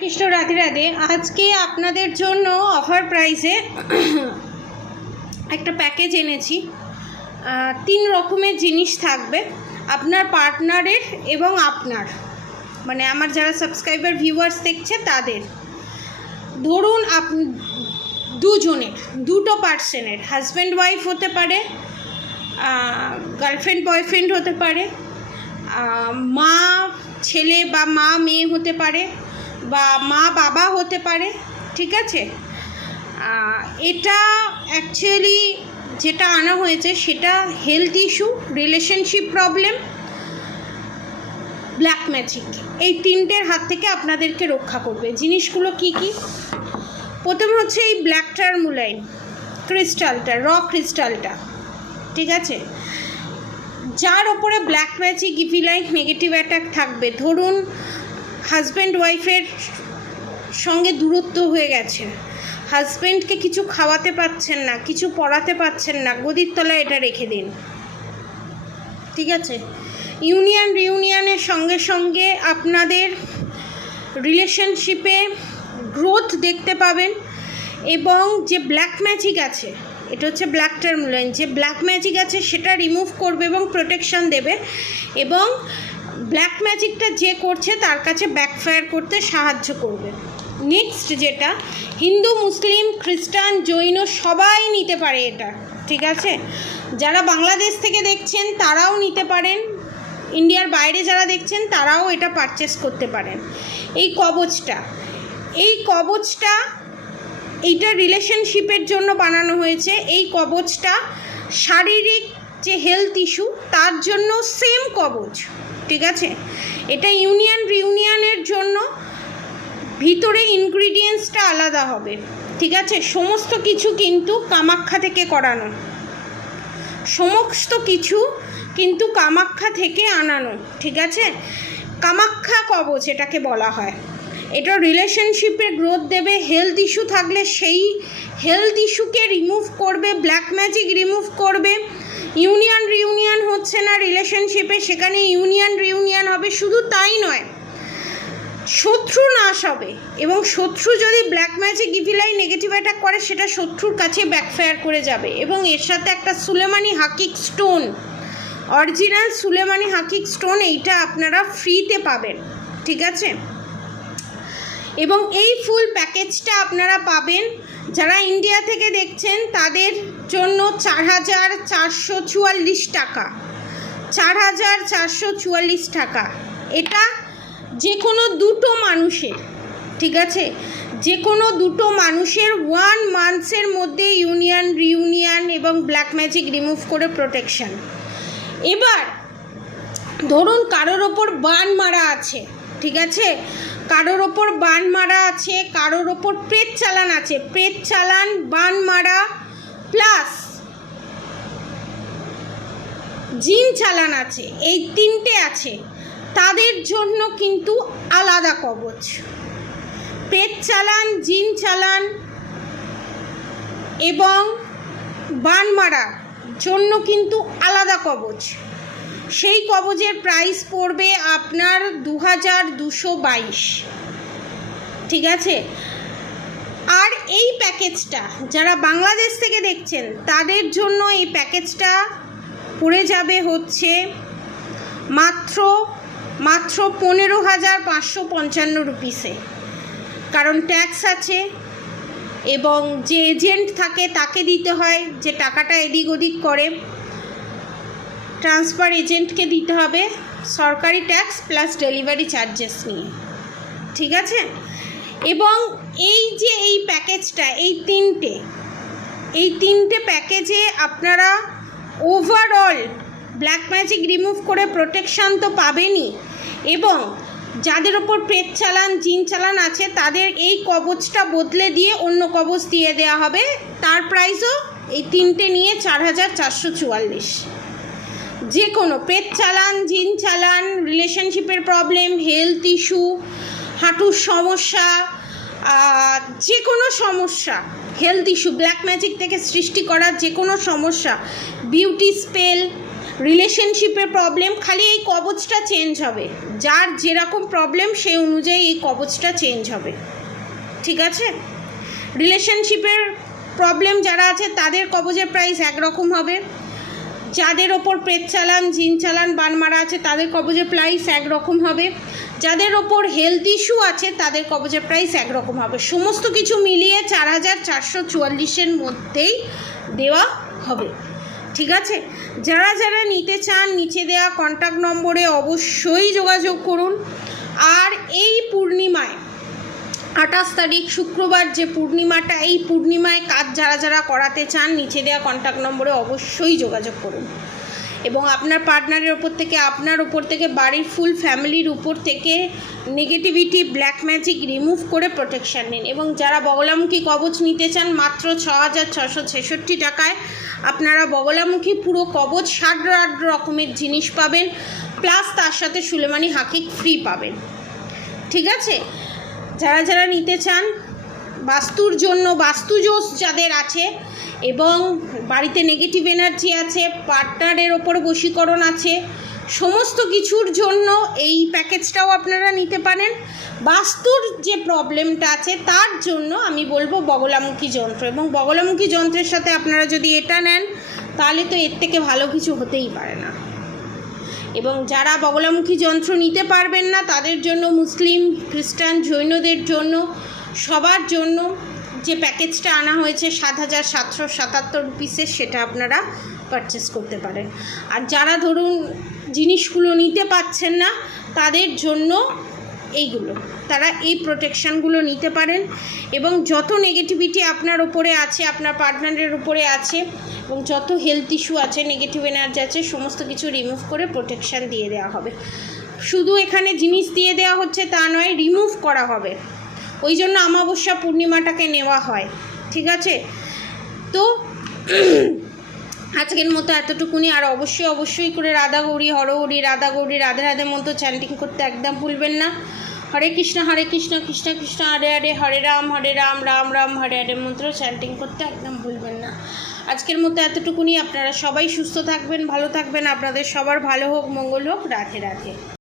কৃষ্ণ রাধে রাধে। আজকে আপনাদের জন্য অফার প্রাইসে একটা প্যাকেজ এনেছি। 3 রকমের জিনিস থাকবে, আপনার পার্টনারের এবং আপনার, মানে আমার যারা সাবস্ক্রাইবার ভিউয়ার্স দেখছে তাদের। ধরুন দুজনের, দুটো পার্সনের, হাজব্যান্ড ওয়াইফ হতে পারে, গার্লফ্রেন্ড বয়ফ্রেন্ড হতে পারে, মা ছেলে বা মা মেয়ে হতে পারে, বা মা বাবা হতে পারে। ঠিক আছে, এটা অ্যাকচুয়ালি যেটা আনা হয়েছে সেটা health issue, relationship problem, black magic, এই 3টের হাত থেকে আপনাদেরকে রক্ষা করবে। জিনিসগুলো কি কি? প্রথম হচ্ছে এই ব্ল্যাক টার্মুলাইন ক্রিস্টালটা, র ক্রিস্টালটা। ঠিক আছে, যার ওপরে ব্ল্যাক ম্যাজিক, ইভিলাইন, নেগেটিভ অ্যাটাক থাকবে, ধরুন হাজব্যান্ড ওয়াইফের সঙ্গে দূরত্ব হয়ে গেছে, হাজব্যান্ডকে কিছু খাওয়াতে পারছেন না, কিছু পড়াতে পারছেন না, গদির তলায় এটা রেখে দিন। ঠিক আছে, রিউনিয়নের সঙ্গে সঙ্গে আপনাদের রিলেশনশিপে গ্রোথ দেখতে পাবেন। এবং যে ব্ল্যাক ম্যাজিক আছে, এটা হচ্ছে ব্ল্যাক টার্মুলাইন, যে ব্ল্যাক ম্যাজিক আছে সেটা রিমুভ করবে এবং প্রোটেকশন দেবে। এবং ব্ল্যাক ম্যাজিকটা যে করছে তার কাছে ব্যাকফায়ার করতে সাহায্য করবে। নেক্সট যেটা, হিন্দু, মুসলিম, খ্রিস্টান, জৈন সবাই নিতে পারে এটা। ঠিক আছে, যারা বাংলাদেশ থেকে দেখছেন তারাও নিতে পারেন, ইন্ডিয়ার বাইরে যারা দেখছেন তারাও এটা পারচেস করতে পারেন। এই কবচটা এইটা রিলেশনশিপের জন্য বানানো হয়েছে। এই কবচটা শারীরিক যে হেলথ ইস্যু তার জন্য সেম কবচ। ঠিক আছে, এটা রিউনিয়নের জন্য ভিতরে ইনগ্রিডিয়েন্টসটা আলাদা হবে। ঠিক আছে, সমস্ত কিছু কিন্তু কামাখ্যা থেকে করানো, সমস্ত কিছু কিন্তু কামাখ্যা থেকে আনানো। ঠিক আছে, কামাখ্যা কবচ এটাকে বলা হয়। এটা রিলেশনশিপে গ্রোথ দেবে, হেলথ ইস্যু থাকলে সেই হেলথ ইস্যুকে রিমুভ করবে, ব্ল্যাক ম্যাজিক রিমুভ করবে। রিউনিয়ন হচ্ছে না রিলেশনশিপে, সেখানে রিউনিয়ন হবে। শুধু তাই নয়, শত্রু নাশ হবে। এবং শত্রু যদি ব্ল্যাক ম্যাজিক, ইভিলাইন, নেগেটিভ অ্যাটাক করে সেটা শত্রুর কাছে ব্যাকফায়ার করে যাবে। এবং এর সাথে একটা সুলেমানি হাকিক স্টোন, অরিজিনাল সুলেমানি হাকিক স্টোন, এইটা আপনারা ফ্রিতে পাবেন। ঠিক আছে, এবং এই ফুল প্যাকেজটা আপনারা পাবেন যারা ইন্ডিয়া থেকে দেখছেন তাদের জন্য 4,444 টাকা, 4,444 টাকা। এটা যে কোনো দুটো মানুষের, ঠিক আছে, যে কোনো দুটো মানুষের 1 মান্থসের মধ্যে রিউনিয়ন এবং ব্ল্যাক ম্যাজিক রিমুভ করে প্রোটেকশন। এবার ধরুন কারোর ওপর বান মারা আছে, ঠিক আছে, কারোর ওপর বান মারা আছে, কারোর ওপর প্রেত চালান আছে, প্রেত চালান, বান মারা প্লাস জিন চালান আছে, এই 3টে আছে, তাদের জন্য কিন্তু আলাদা কবচ। প্রেত চালান, জিন চালান এবং বান মারার জন্য কিন্তু আলাদা কবচ। সেই কবচের প্রাইস পড়বে আপনার 2,222। ঠিক আছে, আর এই প্যাকেজটা যারা বাংলাদেশ থেকে দেখছেন তাদের জন্য এই প্যাকেজটা পড়ে যাবে হচ্ছে মাত্র 15,555 রুপিসে। কারণ ট্যাক্স আছে এবং যে এজেন্ট থাকে তাকে দিতে হয়, যে টাকাটা এদিক ওদিক করে, ট্রান্সফার এজেন্টকে দিতে হবে সরকারি ট্যাক্স প্লাস ডেলিভারি চার্জেস নিয়ে। ঠিক আছে, এবং এই যে এই প্যাকেজটা, এই তিনটে প্যাকেজে আপনারা ওভারঅল ব্ল্যাক ম্যাজিক রিমুভ করে প্রোটেকশান তো পাবেনই, এবং যাদের ওপর প্রেত চালান, জিন চালান আছে তাদের এই কবচটা বদলে দিয়ে অন্য কবচ দিয়ে দেওয়া হবে। তার প্রাইসও এই 3টে নিয়ে 4,444। যে কোনো পেট চালান, জিন চালান, রিলেশনশিপের প্রবলেম, হেলথ ইস্যু, হাঁটুর সমস্যা, যে কোনো সমস্যা, হেলথ ইস্যু, ব্ল্যাক ম্যাজিক থেকে সৃষ্টি করা যে কোনো সমস্যা, বিউটি স্পেল, রিলেশনশিপের প্রবলেম, খালি এই কবচটা চেঞ্জ হবে, যার যেরকম প্রবলেম সেই অনুযায়ী এই কবচটা চেঞ্জ হবে, ঠিক আছে? রিলেশনশিপের প্রবলেম যারা আছে তাদের কবচের প্রাইস একরকম হবে, যাদের ওপর প্রেত চালান, জিন চালান, বান মারা আছে তাদের কবচের প্রাইস একরকম হবে, যাদের ওপর হেলথ ইস্যু আছে তাদের কবচের প্রাইস একরকম হবে। সমস্ত কিছু মিলিয়ে 4444-এর মধ্যেই দেওয়া হবে, ঠিক আছে? যারা যারা নিতে চান নিচে দেওয়া কন্ট্যাক্ট নম্বরে অবশ্যই যোগাযোগ করুন। আর এই পূর্ণিমায় 28 তারিখ শুক্রবার যে পূর্ণিমাটা, এই পূর্ণিমায় কাজ যারা যারা করাতে চান নিচে দেওয়া কন্ট্যাক্ট নম্বরে অবশ্যই যোগাযোগ করুন এবং আপনার পার্টনারের ওপর থেকে, আপনার ওপর থেকে, বাড়ির ফুল ফ্যামিলির উপর থেকে নেগেটিভিটি, ব্ল্যাক ম্যাজিক রিমুভ করে প্রোটেকশান নিন। এবং যারা বগলামুখী কবচ নিতে চান মাত্র 6666 টাকায় আপনারা বগলামুখী পুরো কবচ 60 রকমের জিনিস পাবেন, প্লাস তার সাথে সুলেমানি হাকিক ফ্রি পাবেন, ঠিক আছে? যারা যারা নিতে চান, বাস্তুর জন্য, বাস্তুদোষ যাদের আছে এবং বাড়িতে নেগেটিভ এনার্জি আছে, পার্টনারের ওপর বশীকরণ আছে, সমস্ত কিছুর জন্য এই প্যাকেজটাও আপনারা নিতে পারেন। বাস্তুর যে প্রবলেমটা আছে তার জন্য আমি বলবো বগলামুখী যন্ত্র, এবং বগলামুখী যন্ত্রের সাথে আপনারা যদি এটা নেন তাহলে তো এর থেকে ভালো কিছু হতেই পারে না। এবং যারা বগলামুখী যন্ত্র নিতে পারবেন না তাদের জন্য, মুসলিম, খ্রিস্টান, জৈনদের জন্য, সবার জন্য যে প্যাকেজটা আনা হয়েছে 7777 রুপিসের, সেটা আপনারা পারচেস করতে পারেন। আর যারা ধরুন জিনিসগুলো নিতে পারছেন না তাদের জন্য এইগুলো, তারা এই প্রোটেকশানগুলো নিতে পারেন। এবং যত নেগেটিভিটি আপনার উপরে আছে, আপনার পার্টনারের উপরে আছে, এবং যত হেলথ ইস্যু আছে, নেগেটিভ এনার্জি আছে, সমস্ত কিছু রিমুভ করে প্রোটেকশান দিয়ে দেওয়া হবে। শুধু এখানে জিনিস দিয়ে দেওয়া হচ্ছে তা নয়, রিমুভ করা হবে। ওই জন্য অমাবস্যা পূর্ণিমাটাকে নেওয়া হয়, ঠিক আছে? তো আজকের মতো এতটুকুনি। আর অবশ্যই করে রাধা গৌরী, হরহরি, রাধা গৌরী, রাধে রাধে মন্ত্র চ্যান্টিং করতে একদম ভুলবেন না। হরে কৃষ্ণ কৃষ্ণ কৃষ্ণ হরে হরে, হরে রাম রাম রাম হরে হরে মন্ত্র চ্যান্টিং করতে একদম ভুলবেন না। আজকের মতো এতটুকুনি। আপনারা সবাই সুস্থ থাকবেন, ভালো থাকবেন, আপনাদের সবার ভালো হোক, মঙ্গল হোক। রাধে রাধে।